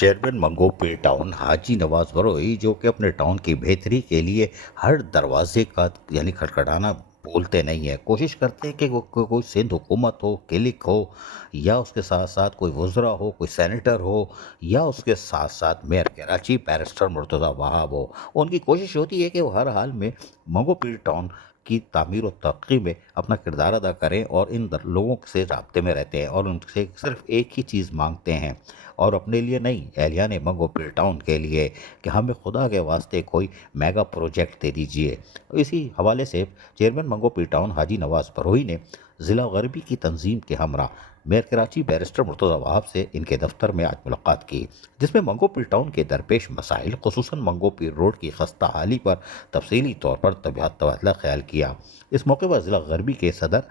Chairman मंगो P town हाजी नवाज बरोई जो कि अपने टाउन की बेहतरी के लिए हर दरवाजे का खटखटाना बोलते नहीं है। कोशिश करते हैं कि कोई सिंध हुकूमत हो, क्लिक हो, या उसके साथ साथ कोई वज़रा हो, कोई सेनेटर हो, या उसके साथ साथ मेयर कराची बैरिस्टर मुर्तज़ा वहाब हो। उनकी कोशिश होती है कि वो हर हाल में मंगो पी टाउन की तामीर और तरक्की में अपना किरदार अदा करें और इन लोगों से राब्ते में रहते हैं और उनसे सिर्फ एक ही चीज़ मांगते हैं, और अपने लिए नहीं, एहलियान मंगो पी टाउन के लिए, कि हमें खुदा के वास्ते कोई मेगा प्रोजेक्ट दे दीजिए। इसी हवाले से चेयरमैन मंगो पी टाउन हाजी नवाज बरोई ने ज़िला गरबी की तंजीम के हमरा मेयर कराची बैरिस्टर मुर्तज़ा वहाब से इनके दफ्तर में आज मुलाकात की, जिसमें मंगो पी टाउन के दरपेश मसाइल खुसूसन मंगो पी रोड की खस्ता हाली पर तफसीली तौर पर तबादला ख्याल किया। इस मौके पर ज़िला गरबी के सदर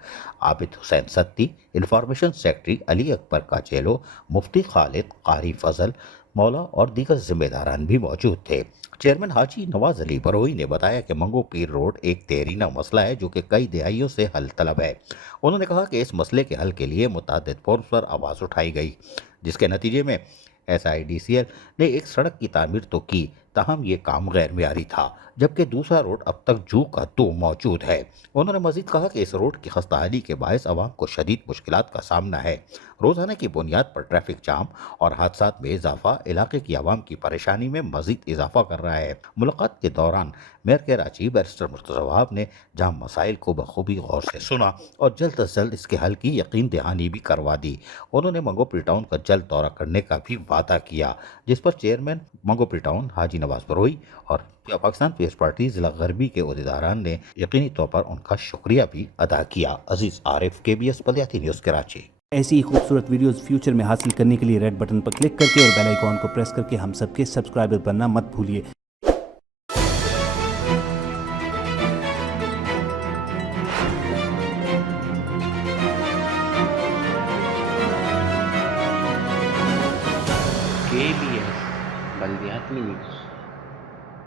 Abid Hussain Satti, information secretary Ali Akbar काचेलो, मुफ्ती खालिद कारी फजल मौला और दीगर जिम्मेदारान भी मौजूद थे। चेयरमैन हाजी नवाज अली बरोई ने बताया कि मंगो पीर रोड एक देरीना मसला है जो कि कई दिहाइयों से हल तलब है। उन्होंने कहा कि इस मसले के हल के लिए मुतअद्दिद फोरम पर आवाज़ उठाई गई, जिसके नतीजे में SIDCL ने एक सड़क की तामीर तो की, ताहम ये काम गैर मियारी था, जबकि दूसरा रोड अब तक जू का तू मौजूद है। उन्होंने मजीद कहा कि इस रोड की खस्ताहाली के बायस आवाम को शदीद मुश्किलात का सामना है। रोज़ाना की बुनियाद पर ट्रैफिक जाम और हादसात में इजाफा इलाके की आवाम की परेशानी में मजीद इजाफा कर रहा है। मुलाकात के दौरान मेयर कराची बैरिस्टर मुर्तज़ा वहाब ने जहां मसाइल को बखूबी गौर से सुना और जल्द अज जल्द इसके हल की यकीन दहानी भी करवा दी। उन्होंने मंगो पी टाउन का जल्द दौरा करने का भी वादा किया, जिस पर चेयरमैन मंगो पी टाउन हाजी नवाज बरोई और पाकिस्तान पीपल्स पार्टी ज़िला गरबी के ओहदेदारान ने यकीनी तौर पर उनका शुक्रिया भी अदा किया। अजीज़ आरिफ, KBS बलियाती न्यूज़ कराची। ऐसी ही खूबसूरत वीडियोस फ्यूचर में हासिल करने के लिए रेड बटन पर क्लिक करके और बेल आइकॉन को प्रेस करके हम सबके सब्सक्राइबर बनना मत भूलिए। KBS बलियाती न्यूज़।